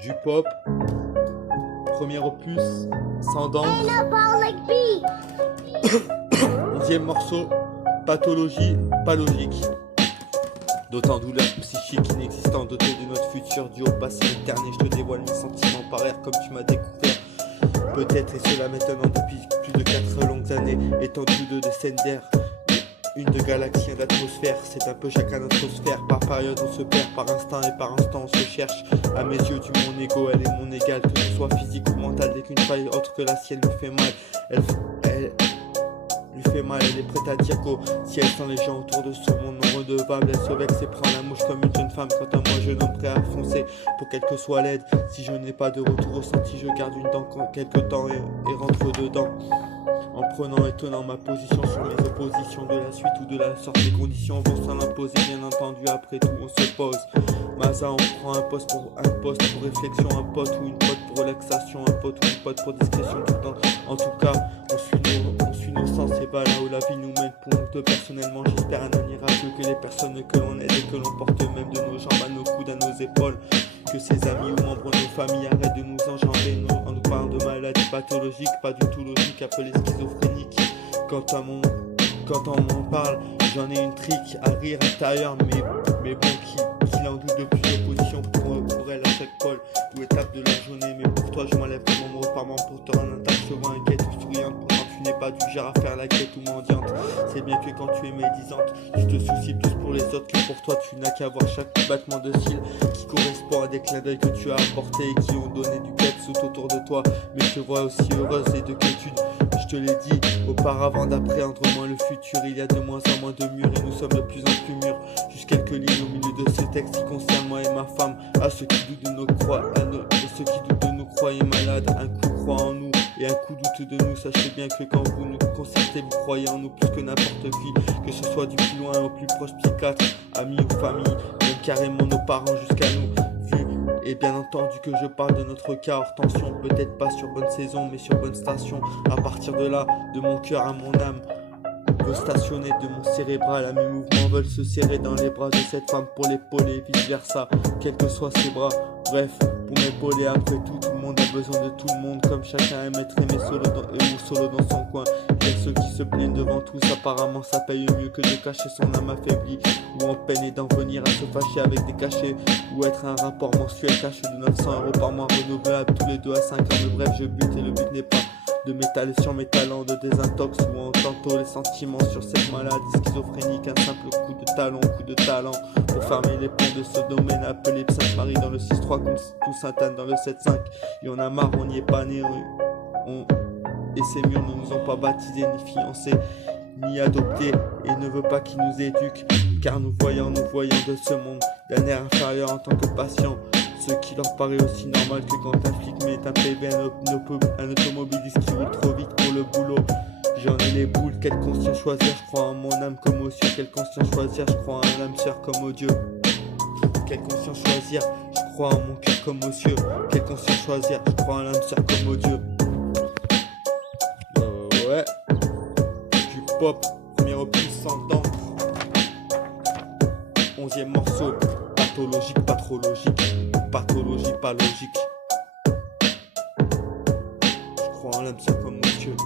Du pop, premier opus, sans danse, 11e morceau, pathologie, pas logique. D'autant douleurs psychiques inexistantes, dotées de notre futur du haut passé éternel. Je te dévoile mes sentiments par air comme tu m'as découvert. Peut-être, et cela maintenant depuis plus de 4 longues années, étendue de scènes d'air. Une de galaxie, un d'atmosphère, c'est un peu chacun notre sphère. Par période on se perd, par instant et par instant on se cherche. À mes yeux du mon ego, elle est mon égale. Que ce soit physique ou mental, dès qu'une faille autre que la sienne lui fait mal, elle lui fait mal, elle est prête à dire qu'au ciel sans les gens autour de ce monde non redevable. Elle se vexe et prend la mouche comme une jeune femme. Quant à moi jeune homme prêt à foncer pour quelle que soit l'aide. Si je n'ai pas de retour ressenti, je garde une dent quelque temps et rentre dedans. En prenant et tenant ma position sur les oppositions de la suite ou de la sorte, les conditions vont s'en imposer, bien entendu, après tout on se pose. Maza, on prend un poste pour réflexion, un pote ou une pote pour relaxation, un pote ou une pote pour discrétion tout le temps. En tout cas, on suit nos sens et va là où la vie nous mène. Pour nous deux personnellement, j'espère un avenir radieux, que les personnes que l'on aide et que l'on porte même de nos jambes à nos coudes, à nos épaules. Que ses amis ou membres de nos familles arrêtent de nous engendrer en nous parlant de maladies pathologiques, pas du tout logiques, appelées schizophréniques. Quand on m'en parle, j'en ai une trique à rire intérieur, mais bon, qu'il en doute depuis l'opposition pour elle à chaque pôle ou étape de la journée. Mais pour toi, je m'enlève de mon mot par pour te rendre intact, je vois inquiète ou souriante. Pourtant, tu n'es pas du genre à faire la quête ou mendiante. C'est bien que quand tu es médisante, tu te soucies plus pour les autres que pour toi. Tu n'as qu'à voir chaque battement de cils qui correspond à des clins d'œil que tu as apportés et qui ont donné du peps tout autour de toi. Mais je te vois aussi heureuse et de quiétude. Je te l'ai dit auparavant d'appréhendre moins le futur. Il y a de moins en moins de murs et nous sommes de plus en plus mûrs. Juste quelques lignes au milieu de ce texte qui concerne moi et ma femme. À ceux qui doutent de nos ceux qui doutent de nous croyez malades. Un coup croit en nous et un coup doute de nous. Sachez bien que quand vous nous concertez, vous croyez en nous plus que n'importe qui. Que ce soit du plus loin au plus proche psychiatre, amis ou famille, même carrément nos parents jusqu'à nous. Et bien entendu que je parle de notre cas hors tension. Peut-être pas sur bonne saison mais sur bonne station. À partir de là, de mon cœur à mon âme veut stationner, de mon cérébral à mes mouvements veulent se serrer dans les bras de cette femme pour l'épauler et vice versa, quels que soient ses bras. Bref, pour m'épauler après tout, tout le monde a besoin de tout le monde. Comme chacun aime être aimé solo dans son coin. Il y a ceux qui se plaignent devant tous, apparemment ça paye mieux que de cacher son âme affaiblie. Ou en peine et d'en venir à se fâcher avec des cachets. Ou être un rapport mensuel caché de 900 € par mois renouvelable tous les 2 à 5 ans. Mais bref, je bute et le but n'est pas de m'étaler sur mes talents de désintox ou en tantôt les sentiments sur cette maladie schizophrénique. Un simple coup de talent pour fermer les ponts de ce domaine appelé Sainte-Marie dans le 6-3 comme tout Sainte-Anne dans le 7-5. Et on a marre, on n'y est pas né, et ces murs ne nous ont pas baptisés ni fiancés ni adoptés et ne veut pas qu'ils nous éduquent, car nous voyons de ce monde d'un air inférieur en tant que patient. Ce qui leur paraît aussi normal que quand un flic met un PV un automobiliste qui roule trop vite pour le boulot. J'en ai les boules, quelle conscience choisir, je crois en mon âme comme aux cieux. Quelle conscience choisir, je crois en un âme sœur comme au Dieu. Quelle conscience choisir, je crois en mon cœur comme aux cieux. Quelle conscience choisir, je crois en l'âme sœur comme au Dieu. Ouais, du pop, premier opus sans dents. 11e morceau, pathologique, pas trop logique. Pathologie, pas logique. Je crois en l'âme sœur comme au Dieu.